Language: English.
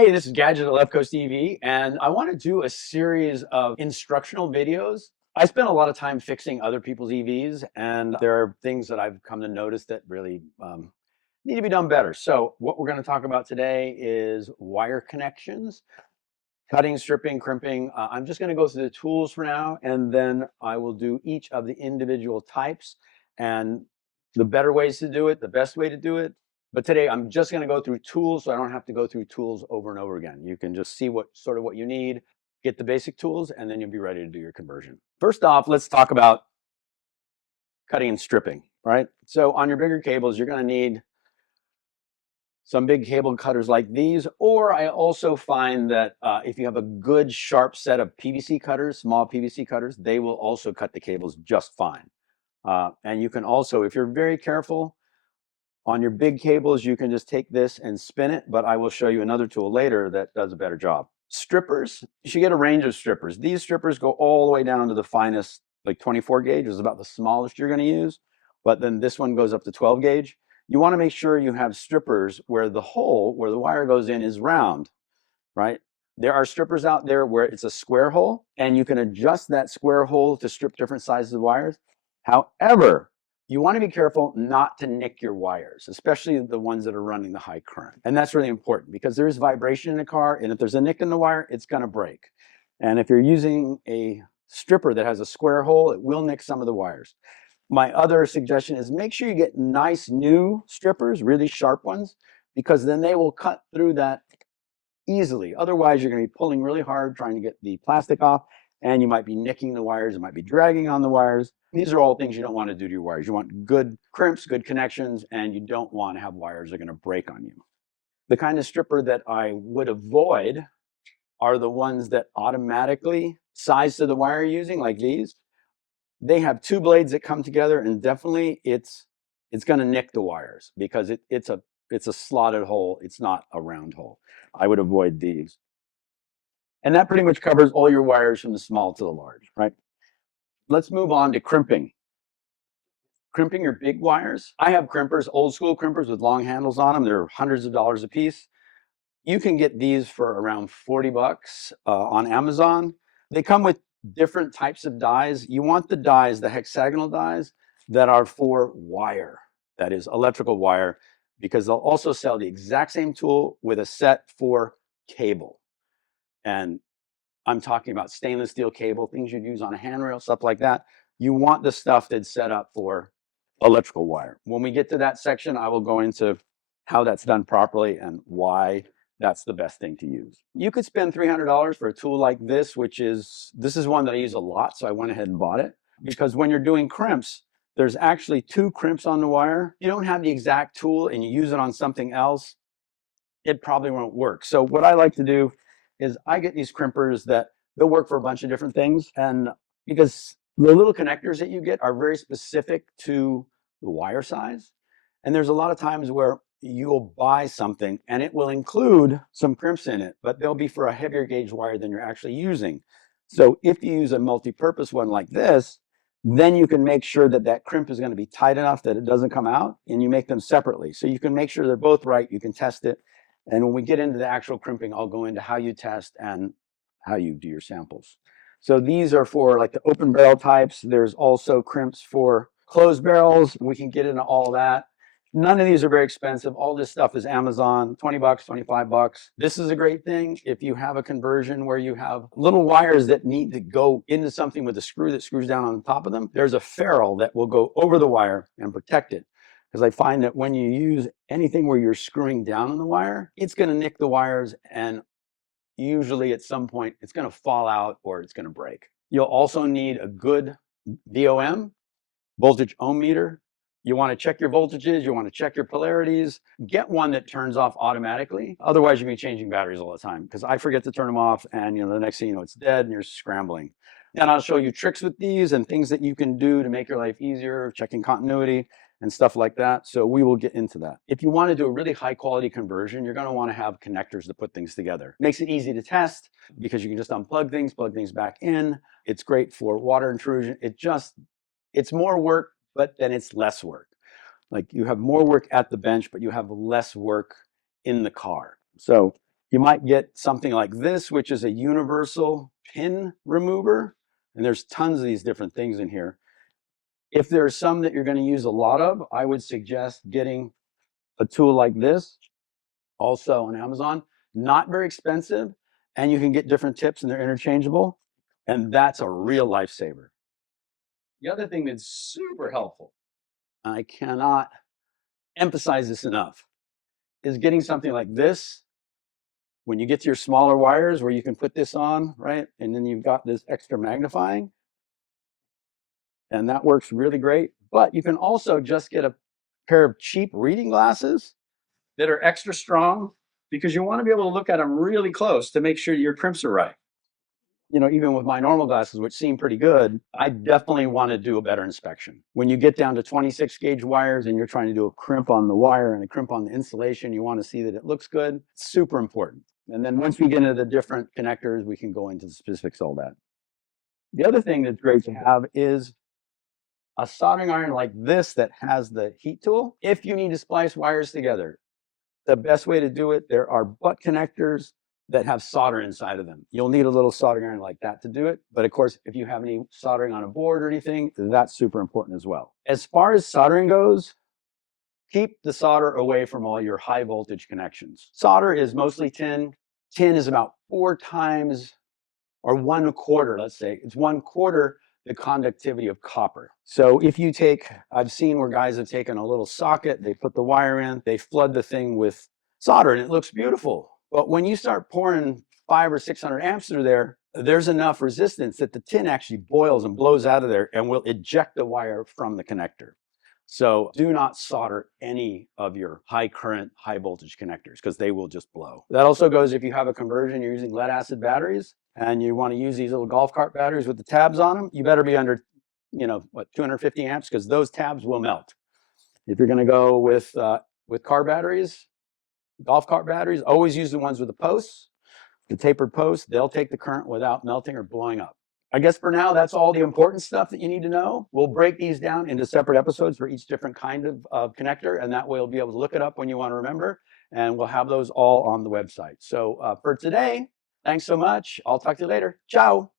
Hey, this is Gadget at Left Coast EV, and I want to do a series of instructional videos. I spend a lot of time fixing other people's EVs, and there are things that I've come to notice that really need to be done better. So what we're going to talk about today is wire connections, cutting, stripping, crimping. I'm just going to go through the tools for now, and then I will do each of the individual types and the better ways to do it, the best way to do it. But today I'm just going to go through tools, so I don't have to go through tools over and over again. You can just see what you need, get the basic tools, and then you'll be ready to do your conversion. First off, let's talk about cutting and stripping, right? So on your bigger cables, you're going to need some big cable cutters like these, or I also find that if you have a good sharp set of PVC cutters, small PVC cutters, they will also cut the cables just fine. And you can also, if you're very careful, on your big cables, you can just take this and spin it, but I will show you another tool later that does a better job. Strippers, you should get a range of strippers. These strippers go all the way down to the finest, like 24 gauge is about the smallest you're going to use, but then this one goes up to 12 gauge. You want to make sure you have strippers where the hole, where the wire goes in, is round, right? There are strippers out there where it's a square hole, and you can adjust that square hole to strip different sizes of wires. However, you want to be careful not to nick your wires, especially the ones that are running the high current. And that's really important because there is vibration in the car, and if there's a nick in the wire, it's going to break. And if you're using a stripper that has a square hole, it will nick some of the wires. My other suggestion is make sure you get nice new strippers, really sharp ones, because then they will cut through that easily. Otherwise, you're going to be pulling really hard trying to get the plastic off, and you might be nicking the wires, it might be dragging on the wires. These are all things you don't want to do to your wires. You want good crimps, good connections, and you don't want to have wires that are going to break on you. The kind of stripper that I would avoid are the ones that automatically size to the wire you're using, like these. They have two blades that come together, and definitely it's going to nick the wires because it's a slotted hole. It's not a round hole. I would avoid these. And that pretty much covers all your wires from the small to the large, right? Let's move on to crimping. Crimping your big wires. I have crimpers, old school crimpers with long handles on them. They're hundreds of dollars a piece. You can get these for around 40 bucks on Amazon. They come with different types of dies. You want the dies, the hexagonal dies, that are for wire, that is electrical wire, because they'll also sell the exact same tool with a set for cable. And I'm talking about stainless steel cable, things you'd use on a handrail, stuff like that. You want the stuff that's set up for electrical wire. When we get to that section, I will go into how that's done properly and why that's the best thing to use. You could spend $300 for a tool like this, this is one that I use a lot, so I went ahead and bought it. Because when you're doing crimps, there's actually two crimps on the wire. You don't have the exact tool and you use it on something else, it probably won't work. So what I like to do is I get these crimpers that they'll work for a bunch of different things. And because the little connectors that you get are very specific to the wire size. And there's a lot of times where you'll buy something and it will include some crimps in it, but they'll be for a heavier gauge wire than you're actually using. So if you use a multi-purpose one like this, then you can make sure that that crimp is going to be tight enough that it doesn't come out, and you make them separately. So you can make sure they're both right, you can test it. And when we get into the actual crimping, I'll go into how you test and how you do your samples. So these are for like the open barrel types. There's also crimps for closed barrels. We can get into all that. None of these are very expensive. All this stuff is Amazon, 20 bucks, 25 bucks. This is a great thing if you have a conversion where you have little wires that need to go into something with a screw that screws down on top of them. There's a ferrule that will go over the wire and protect it. Because I find that when you use anything where you're screwing down on the wire, it's going to nick the wires, and usually at some point it's going to fall out or it's going to break. You'll also need a good VOM, voltage ohm meter. You want to check your voltages, you want to check your polarities. Get one that turns off automatically. Otherwise, you'll be changing batteries all the time, because I forget to turn them off, and the next thing you know, it's dead and you're scrambling. And I'll show you tricks with these and things that you can do to make your life easier, checking continuity and stuff like that. So we will get into that. If you want to do a really high quality conversion, you're going to want to have connectors to put things together. Makes it easy to test because you can just unplug things, plug things back in. It's great for water intrusion. It's more work, but then it's less work. Like you have more work at the bench, but you have less work in the car. So You might get something like this, which is a universal pin remover. And there's tons of these different things in here. If there's some that you're going to use a lot of, I would suggest getting a tool like this, also on Amazon. Not very expensive, and you can get different tips and they're interchangeable. And that's a real lifesaver. The other thing that's super helpful, I cannot emphasize this enough, is getting something like this. When you get to your smaller wires where you can put this on, right? And then you've got this extra magnifying. And that works really great. But you can also just get a pair of cheap reading glasses that are extra strong, because you want to be able to look at them really close to make sure your crimps are right. You know, even with my normal glasses, which seem pretty good, I definitely want to do a better inspection. When you get down to 26 gauge wires and you're trying to do a crimp on the wire and a crimp on the insulation, you want to see that it looks good. It's super important. And then once we get into the different connectors, we can go into the specifics of all that. The other thing that's great to have is a soldering iron like this that has the heat tool. If you need to splice wires together, the best way to do it, there are butt connectors that have solder inside of them. You'll need a little soldering iron like that to do it. But of course, if you have any soldering on a board or anything, that's super important as well. As far as soldering goes, keep the solder away from all your high voltage connections. Solder is mostly tin. Tin is about 4 times, or 1/4, let's say, it's 1/4 the conductivity of copper. So if you take, I've seen where guys have taken a little socket, they put the wire in, they flood the thing with solder, and it looks beautiful. But when you start pouring 500 or 600 amps through there, there's enough resistance that the tin actually boils and blows out of there and will eject the wire from the connector. So do not solder any of your high current, high voltage connectors, because they will just blow. That also goes if you have a conversion, you're using lead acid batteries, and you want to use these little golf cart batteries with the tabs on them. You better be under, 250 amps, because those tabs will melt. If you're going to go with car batteries, golf cart batteries, always use the ones with the posts, the tapered posts. They'll take the current without melting or blowing up. I guess for now, that's all the important stuff that you need to know. We'll break these down into separate episodes for each different kind of connector, and that way you'll be able to look it up when you want to remember, and we'll have those all on the website. So for today, thanks so much. I'll talk to you later. Ciao.